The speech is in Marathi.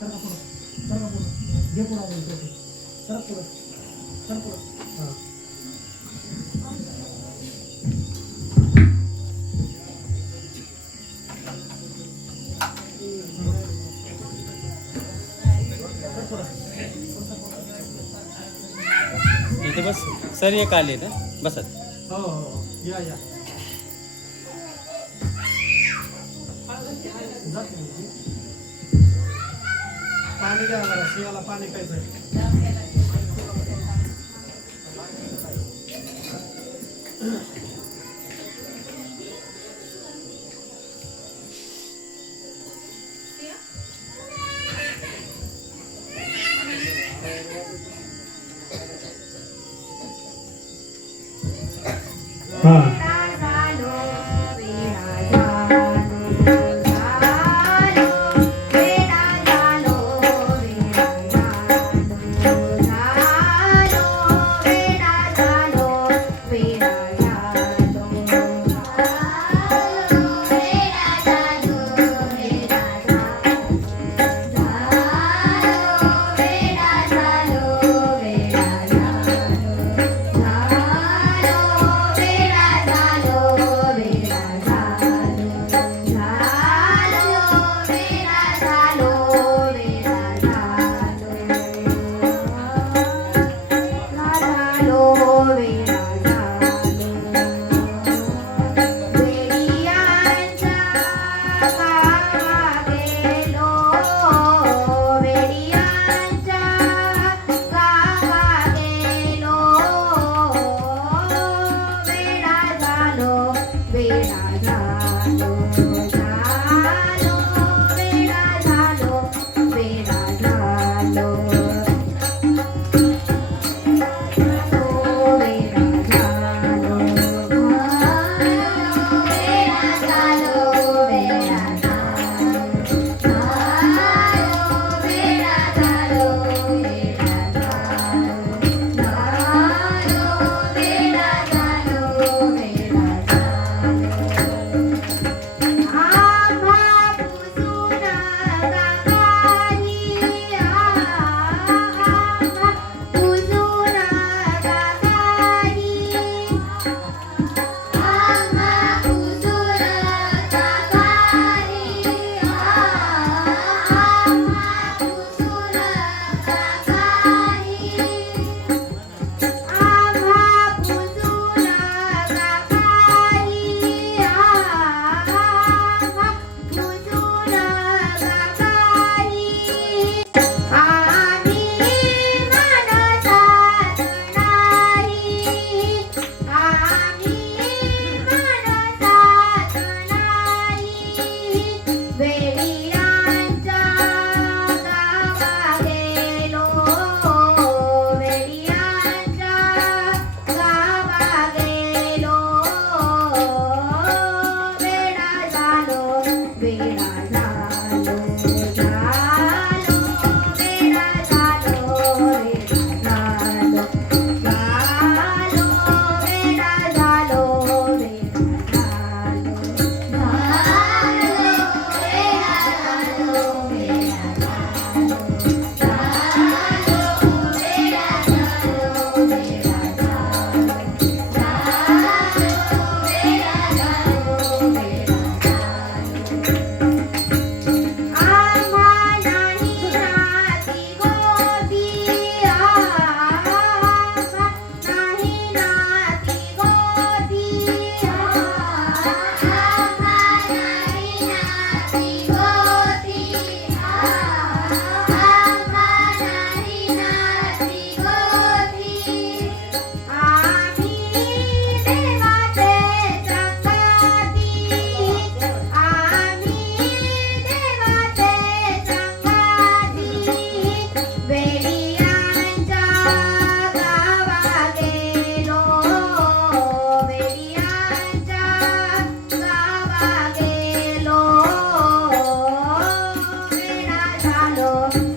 सरका पुढं. सरका पुढं. घे पुढं सरक पुढं. सर पुढं. हां. बस. सर एक आले ना बसत हो, हो हो या या. पाणी द्या मला सिंहाला पाणी प्यायचं glory. Oh.